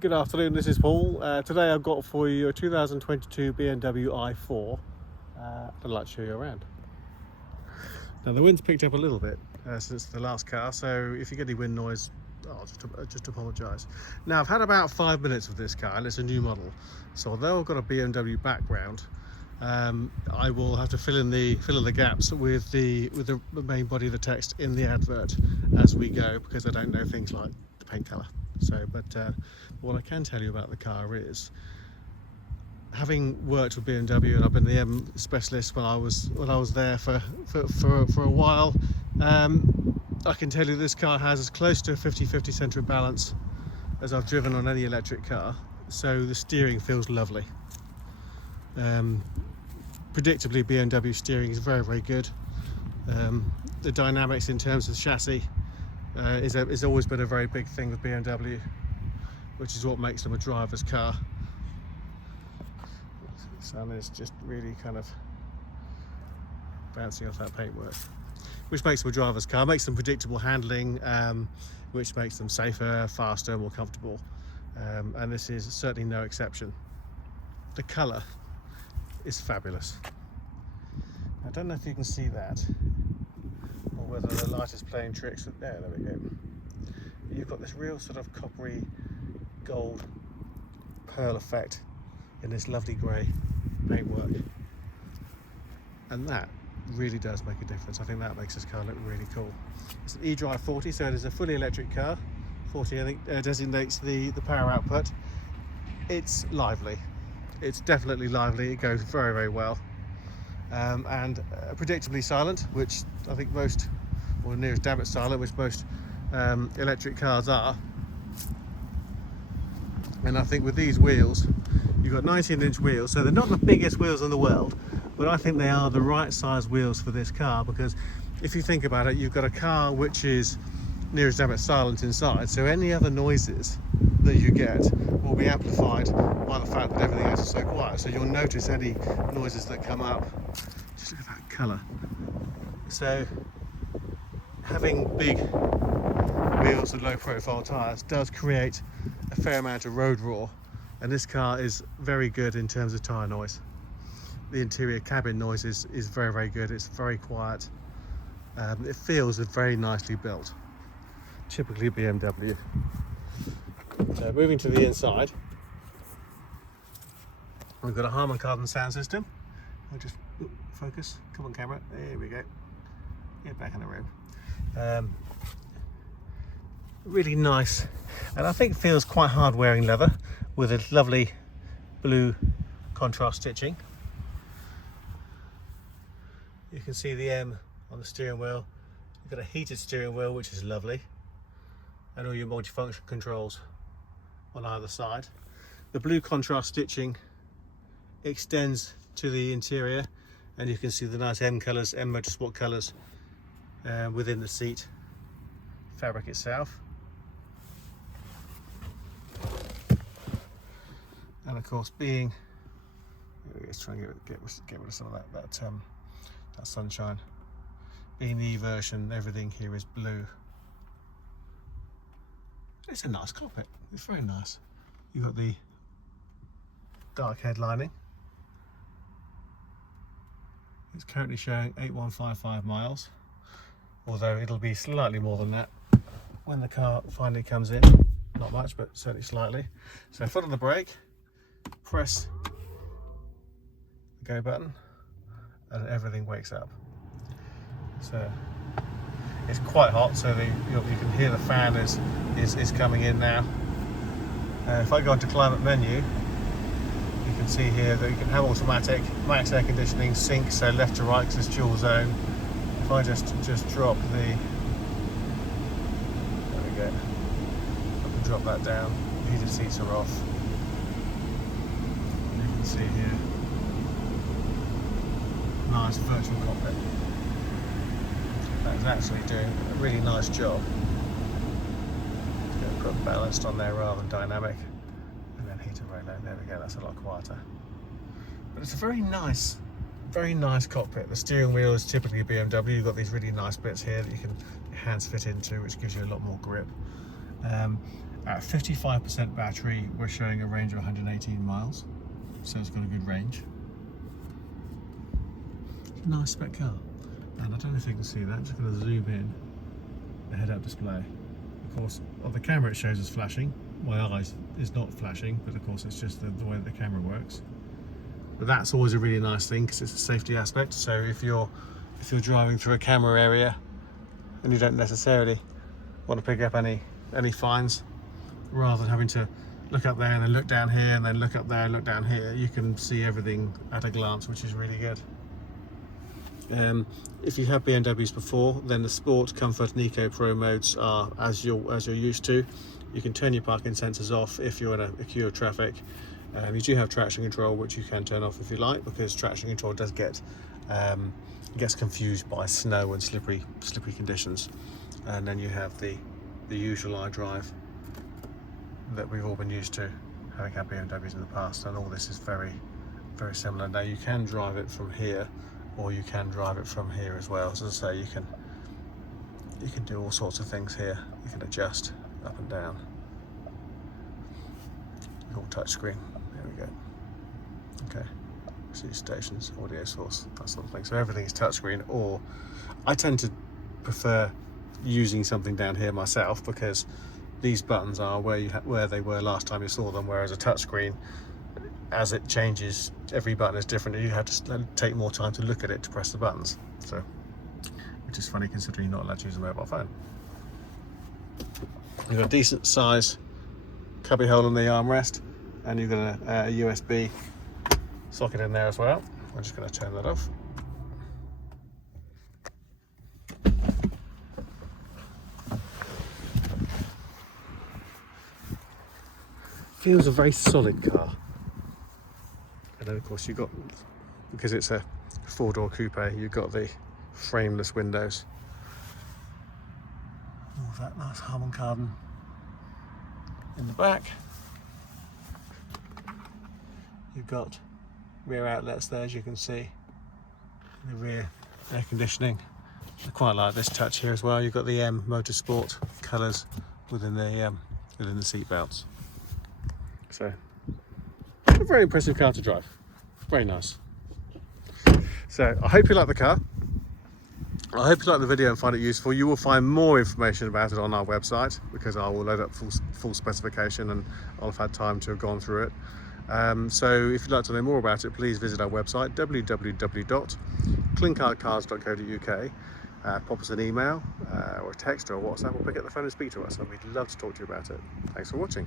Good afternoon, this is Paul. Today I've got for you a 2022 BMW i4. I'd like to show you around. Now the wind's picked up a little bit since the last car, so if you get any wind noise, I'll just apologise. Now I've had about 5 minutes of this car and it's a new model, so although I've got a BMW background, I will have to fill in the gaps with the main body of the text in the advert as we go, because I don't know things like the paint colour. So, but what I can tell you about the car is, having worked with BMW and I've been the M specialist when I was there for a while, I can tell you this car has as close to a 50-50 centre of balance as I've driven on any electric car. So the steering feels lovely. Predictably, BMW steering is very, very good. The dynamics in terms of the chassis is always been a very big thing with BMW, which is what makes them a driver's car. The sun is just really kind of bouncing off that paintwork, which makes them a driver's car, makes them predictable handling, which makes them safer, faster, more comfortable, and this is certainly no exception. The colour is fabulous. I don't know if you can see that, or whether the light is playing tricks. There we go. You've got this real sort of coppery gold pearl effect in this lovely grey paintwork, and that really does make a difference. I think that makes this car look really cool. It's an eDrive 40, so it is a fully electric car. 40, I think, designates the power output. It's lively. It's definitely lively. It goes very, very well, and predictably silent, which I think most, or near as damn it silent, which most electric cars are. And I think with these wheels, you've got 19-inch wheels, so they're not the biggest wheels in the world, but I think they are the right size wheels for this car, because if you think about it, you've got a car which is near as damn it silent inside, so any other noises that you get will be amplified by the fact that everything else is so quiet. So you'll notice any noises that come up. Just look at that colour. So having big wheels and low profile tyres does create a fair amount of road roar, and this car is very good in terms of tyre noise. The interior cabin noise is very, very good. It's very quiet. It feels very nicely built, typically BMW. Moving to the inside, we've got a Harman Kardon sound system. I'll just focus. Come on, camera. There we go. Get back in the room. Really nice, and I think feels quite hard wearing leather with a lovely blue contrast stitching. You can see the M on the steering wheel. You've got a heated steering wheel, which is lovely, and all your multifunction controls on either side. The blue contrast stitching extends to the interior, and you can see the nice M colours, M Motorsport colours within the seat fabric itself. And of course, being, let's try and get rid of some of that sunshine. Being the E version, everything here is blue. It's a nice cockpit. It's very nice. You've got the dark headlining. It's currently showing 8155 miles, although it'll be slightly more than that when the car finally comes in. Not much, but certainly slightly. So foot on the brake, press the go button, and everything wakes up. So it's quite hot, so you can hear the fan is coming in now. If I go into climate menu, you can see here that you can have automatic, max air conditioning, sync, so left to right because it's dual zone. If I just drop there we go. I can drop that down. The heated seats are off. You can see here, nice virtual cockpit. That is actually doing a really nice job. Put balanced on there rather than dynamic, and then heater radio. There we go. That's a lot quieter. But it's a very nice cockpit. The steering wheel is typically BMW. You've got these really nice bits here that you can hands fit into, which gives you a lot more grip. At 55% battery, we're showing a range of 118 miles, so it's got a good range. Nice spec car. And I don't know if you can see that, I'm just going to zoom in the head-up display. Of course, on the camera it shows us flashing. My eyes is not flashing, but of course it's just the way that the camera works. But that's always a really nice thing because it's a safety aspect. So if you're driving through a camera area and you don't necessarily want to pick up any fines, rather than having to look up there and then look down here and then look up there and look down here, you can see everything at a glance, which is really good. If you have BMWs before, then the Sport, Comfort and Eco Pro modes are as you're used to. You can turn your parking sensors off if you're in a queue of traffic. You do have traction control, which you can turn off if you like, because traction control does gets confused by snow and slippery conditions. And then you have the usual iDrive that we've all been used to, having had BMWs in the past, and all this is very, very similar. Now you can drive it from here, or you can drive it from here as well. So as I say, you can do all sorts of things here. You can adjust up and down. All touchscreen. There we go. Okay. See stations, audio source, that sort of thing. So everything is touchscreen. Or I tend to prefer using something down here myself, because these buttons are where they were last time you saw them, whereas a touchscreen, as it changes, every button is different and you have to take more time to look at it to press the buttons. So, which is funny considering you're not allowed to use a mobile phone. You've got a decent size cubby hole on the armrest, and you've got a USB socket in there as well. I'm just going to turn that off. Feels a very solid car. And then of course you've got, because it's a 4-door coupe, you've got the frameless windows. All that nice Harman Kardon in the back. You've got rear outlets there, as you can see. The rear air conditioning. I quite like this touch here as well. You've got the M Motorsport colours within the seat belts. So, a very impressive car to drive. Very nice. So, I hope you like the car. I hope you like the video and find it useful. You will find more information about it on our website, because I will load up full specification and I'll have had time to have gone through it. So if you'd like to know more about it, please visit our website, www.clinkardcars.co.uk. Pop us an email or a text or a WhatsApp, or pick up the phone and speak to us, and we'd love to talk to you about it. Thanks for watching.